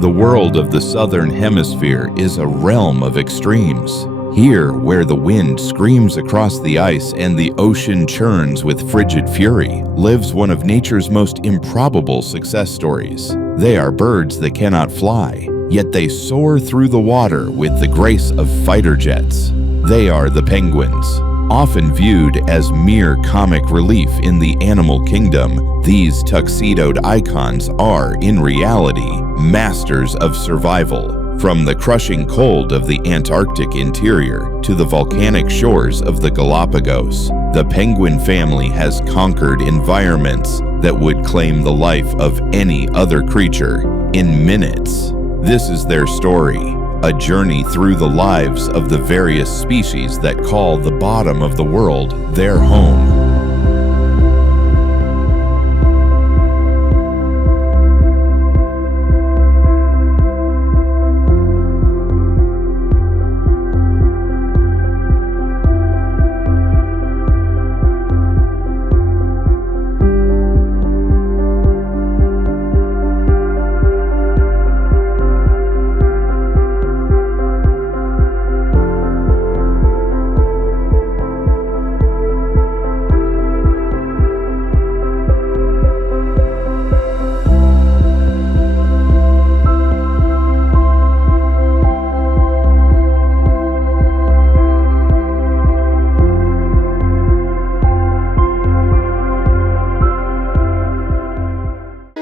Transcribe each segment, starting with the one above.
The world of the southern hemisphere is a realm of extremes. Here, where the wind screams across the ice and the ocean churns with frigid fury, lives one of nature's most improbable success stories. They are birds that cannot fly, yet they soar through the water with the grace of fighter jets. They are the penguins. Often viewed as mere comic relief in the animal kingdom, these tuxedoed icons are, in reality, masters of survival. From the crushing cold of the Antarctic interior to the volcanic shores of the Galapagos, the penguin family has conquered environments that would claim the life of any other creature in minutes. This is their story, a journey through the lives of the various species that call the bottom of the world their home.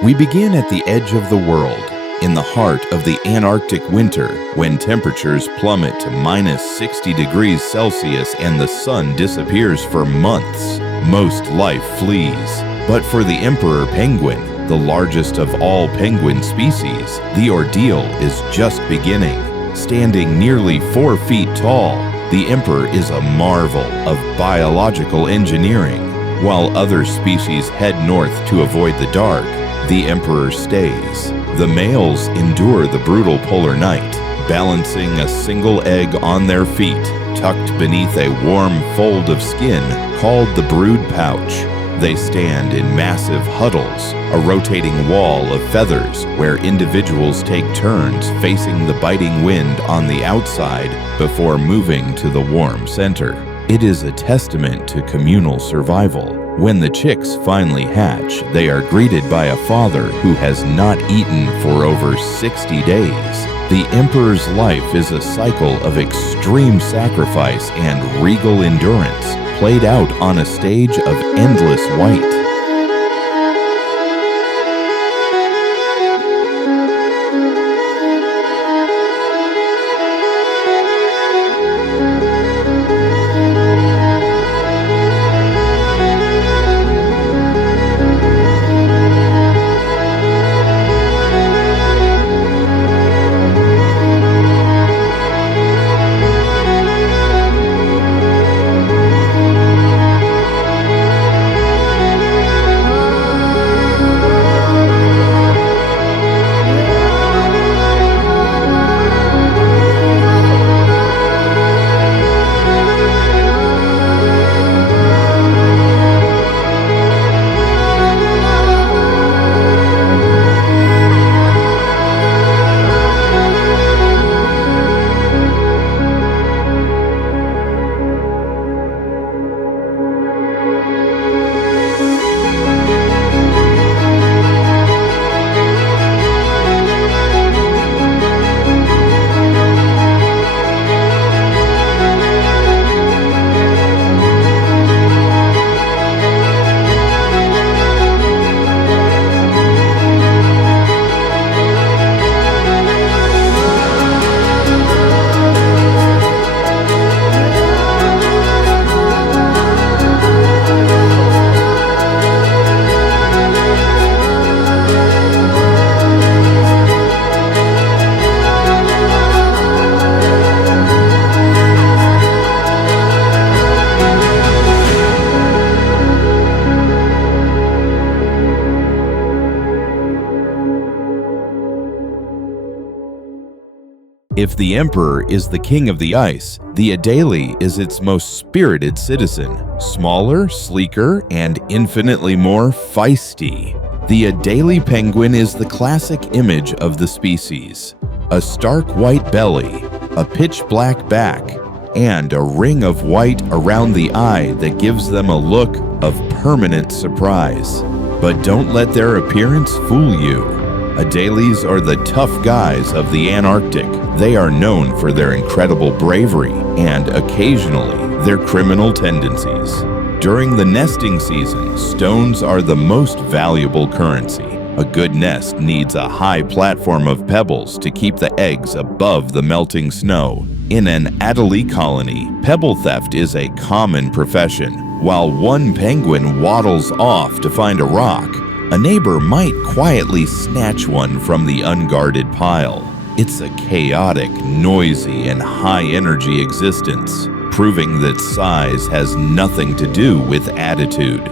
We begin at the edge of the world, in the heart of the Antarctic winter, when temperatures plummet to minus 60 degrees Celsius and the sun disappears for months. Most life flees. But for the emperor penguin, the largest of all penguin species, the ordeal is just beginning. Standing nearly 4 feet tall, the emperor is a marvel of biological engineering. While other species head north to avoid the dark, the emperor stays. The males endure the brutal polar night, balancing a single egg on their feet, tucked beneath a warm fold of skin called the brood pouch. They stand in massive huddles, a rotating wall of feathers where individuals take turns facing the biting wind on the outside before moving to the warm center. It is a testament to communal survival. When the chicks finally hatch, they are greeted by a father who has not eaten for over 60 days. The emperor's life is a cycle of extreme sacrifice and regal endurance, played out on a stage of endless white. If the emperor is the king of the ice, the Adelie is its most spirited citizen, smaller, sleeker, and infinitely more feisty. The Adelie penguin is the classic image of the species. A stark white belly, a pitch black back, and a ring of white around the eye that gives them a look of permanent surprise. But don't let their appearance fool you. Adelies are the tough guys of the Antarctic. They are known for their incredible bravery and, occasionally, their criminal tendencies. During the nesting season, stones are the most valuable currency. A good nest needs a high platform of pebbles to keep the eggs above the melting snow. In an Adelie colony, pebble theft is a common profession. While one penguin waddles off to find a rock, a neighbor might quietly snatch one from the unguarded pile. It's a chaotic, noisy, and high-energy existence, proving that size has nothing to do with attitude.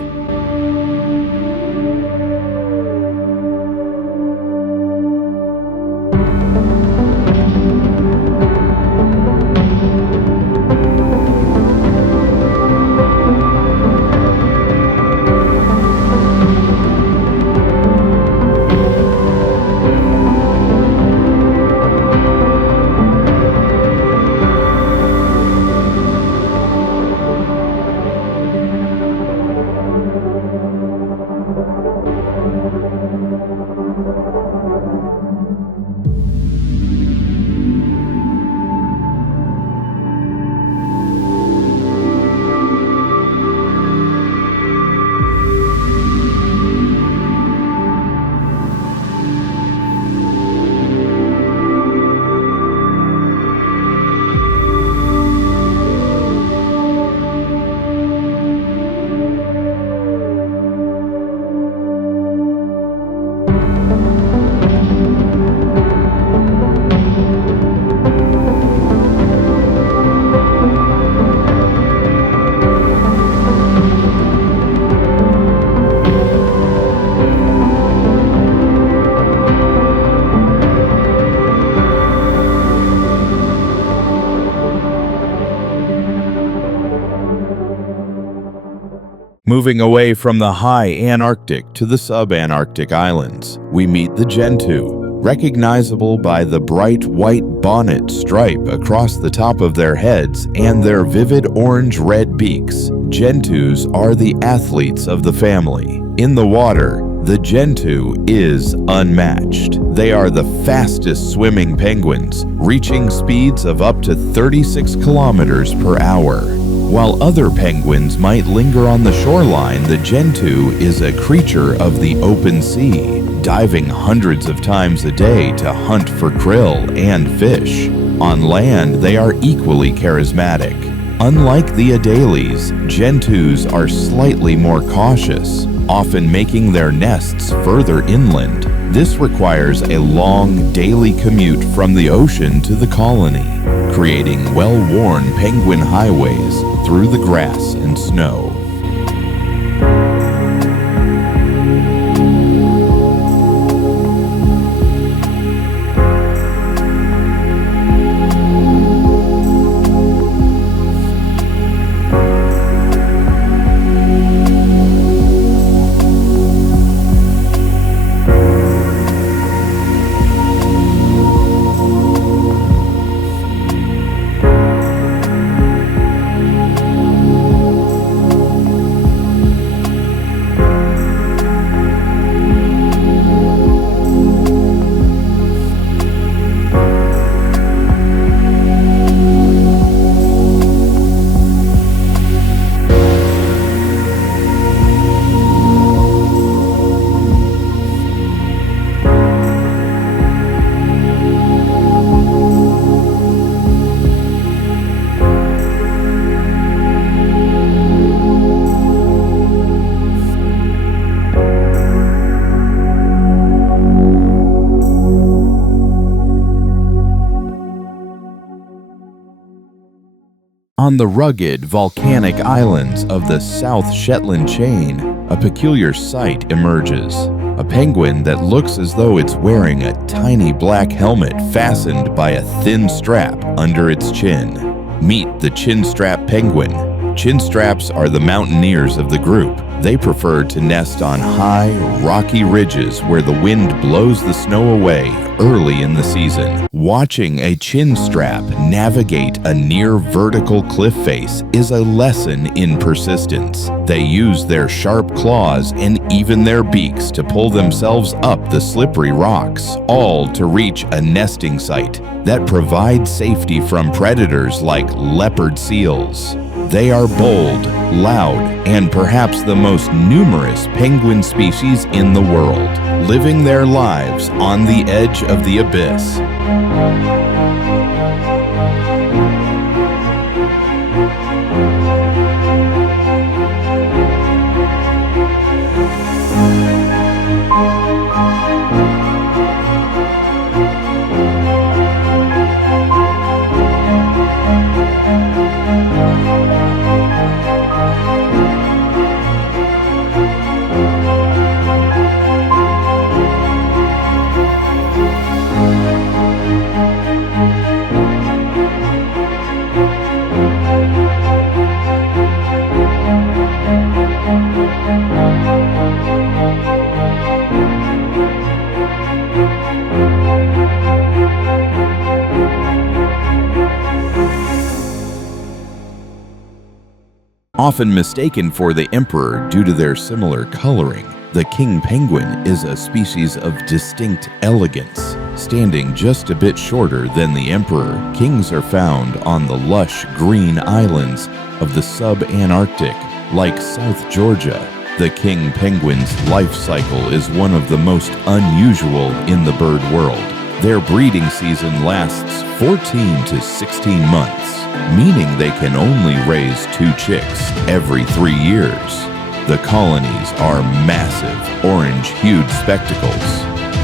Moving away from the high Antarctic to the subantarctic islands, we meet the gentoo. Recognizable by the bright white bonnet stripe across the top of their heads and their vivid orange-red beaks, gentoos are the athletes of the family. In the water, the gentoo is unmatched. They are the fastest swimming penguins, reaching speeds of up to 36 kilometers per hour. While other penguins might linger on the shoreline, the gentoo is a creature of the open sea, diving hundreds of times a day to hunt for krill and fish. On land, they are equally charismatic. Unlike the Adelies, gentoos are slightly more cautious, often making their nests further inland. This requires a long daily commute from the ocean to the colony, creating well-worn penguin highways through the grass and snow. On the rugged, volcanic islands of the South Shetland chain, a peculiar sight emerges. A penguin that looks as though it's wearing a tiny black helmet fastened by a thin strap under its chin. Meet the chin strap penguin. Chin straps are the mountaineers of the group. They prefer to nest on high, rocky ridges where the wind blows the snow away early in the season. Watching a chin strap navigate a near vertical cliff face is a lesson in persistence. They use their sharp claws and even their beaks to pull themselves up the slippery rocks, all to reach a nesting site that provides safety from predators like leopard seals. They are bold, loud, and perhaps the most numerous penguin species in the world, living their lives on the edge of the abyss. Often mistaken for the emperor due to their similar coloring, the king penguin is a species of distinct elegance. Standing just a bit shorter than the emperor, kings are found on the lush green islands of the sub-Antarctic, like South Georgia. The king penguin's life cycle is one of the most unusual in the bird world. Their breeding season lasts 14 to 16 months, meaning they can only raise 2 chicks every 3 years. The colonies are massive, orange-hued spectacles.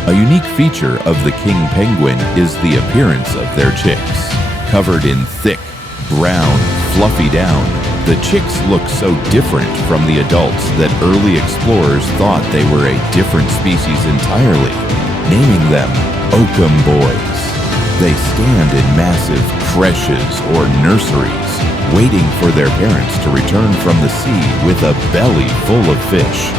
A unique feature of the king penguin is the appearance of their chicks. Covered in thick, brown, fluffy down, the chicks look so different from the adults that early explorers thought they were a different species entirely, naming them oakum boys. They stand in massive creches or nurseries, waiting for their parents to return from the sea with a belly full of fish.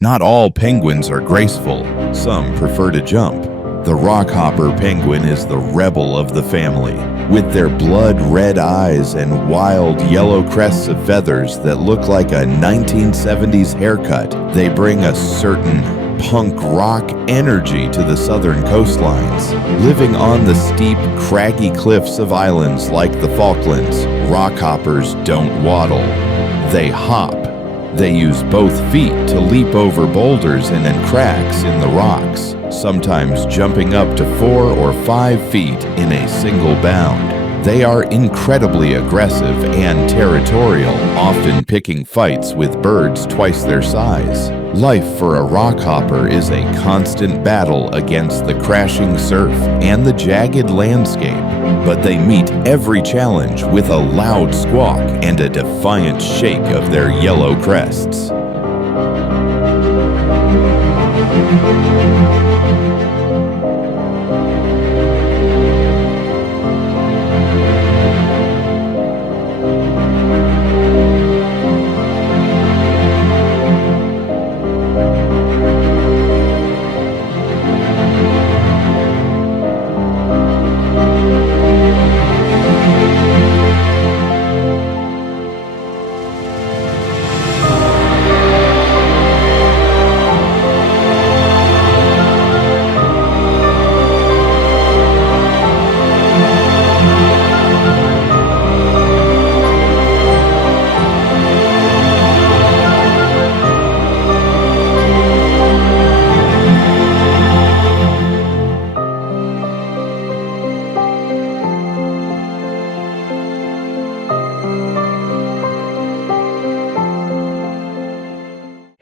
Not all penguins are graceful. Some prefer to jump. The rockhopper penguin is the rebel of the family. With their blood-red eyes and wild yellow crests of feathers that look like a 1970s haircut, they bring a certain punk rock energy to the southern coastlines. Living on the steep, craggy cliffs of islands like the Falklands, rockhoppers don't waddle. They hop. They use both feet to leap over boulders and in cracks in the rocks, sometimes jumping up to 4 or 5 feet in a single bound. They are incredibly aggressive and territorial, often picking fights with birds twice their size. Life for a rockhopper is a constant battle against the crashing surf and the jagged landscape, but they meet every challenge with a loud squawk and a defiant shake of their yellow crests.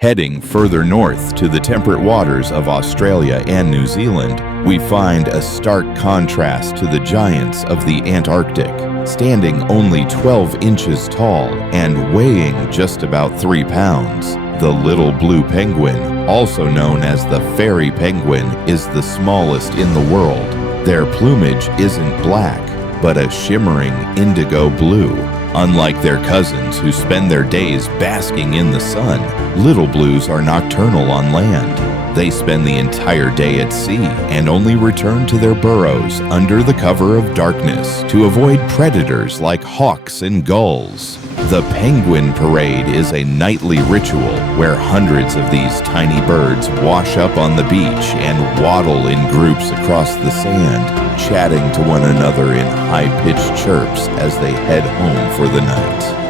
Heading further north to the temperate waters of Australia and New Zealand, we find a stark contrast to the giants of the Antarctic, standing only 12 inches tall and weighing just about 3 pounds. The little blue penguin, also known as the fairy penguin, is the smallest in the world. Their plumage isn't black, but a shimmering indigo blue. Unlike their cousins who spend their days basking in the sun, little blues are nocturnal on land. They spend the entire day at sea and only return to their burrows under the cover of darkness to avoid predators like hawks and gulls. The Penguin Parade is a nightly ritual where hundreds of these tiny birds wash up on the beach and waddle in groups across the sand, chatting to one another in high-pitched chirps as they head home for the night.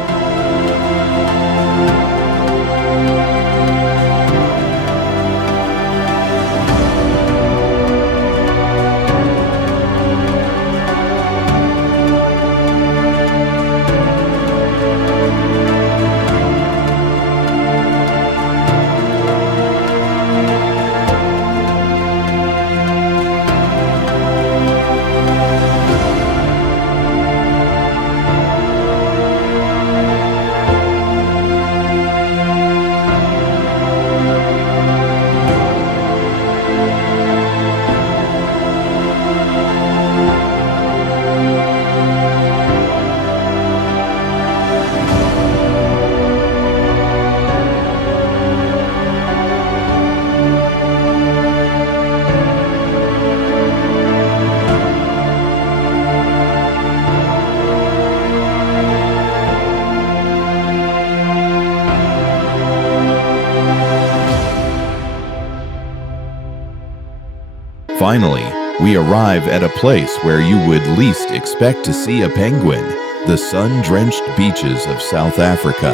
Finally, we arrive at a place where you would least expect to see a penguin, the sun-drenched beaches of South Africa.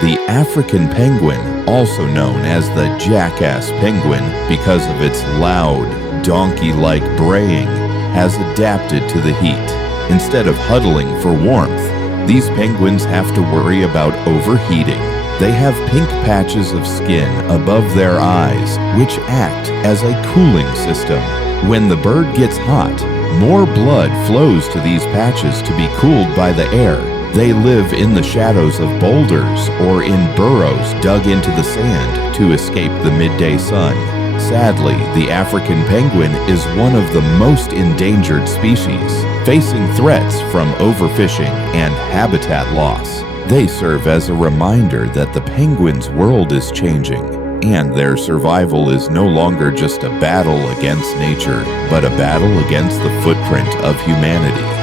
The African penguin, also known as the jackass penguin because of its loud, donkey-like braying, has adapted to the heat. Instead of huddling for warmth, these penguins have to worry about overheating. They have pink patches of skin above their eyes, which act as a cooling system. When the bird gets hot, more blood flows to these patches to be cooled by the air. They live in the shadows of boulders or in burrows dug into the sand to escape the midday sun. Sadly, the African penguin is one of the most endangered species, facing threats from overfishing and habitat loss. They serve as a reminder that the penguin's world is changing, and their survival is no longer just a battle against nature, but a battle against the footprint of humanity.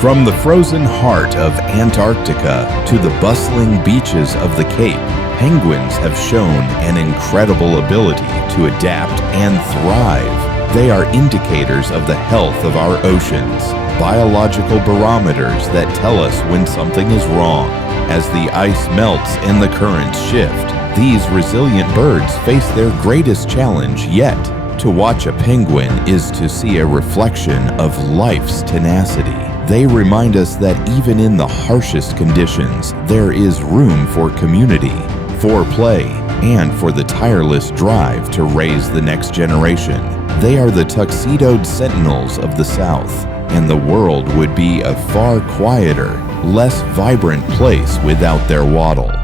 From the frozen heart of Antarctica to the bustling beaches of the Cape, penguins have shown an incredible ability to adapt and thrive. They are indicators of the health of our oceans, biological barometers that tell us when something is wrong. As the ice melts and the currents shift, these resilient birds face their greatest challenge yet. To watch a penguin is to see a reflection of life's tenacity. They remind us that even in the harshest conditions, there is room for community, for play, and for the tireless drive to raise the next generation. They are the tuxedoed sentinels of the South, and the world would be a far quieter, less vibrant place without their waddle.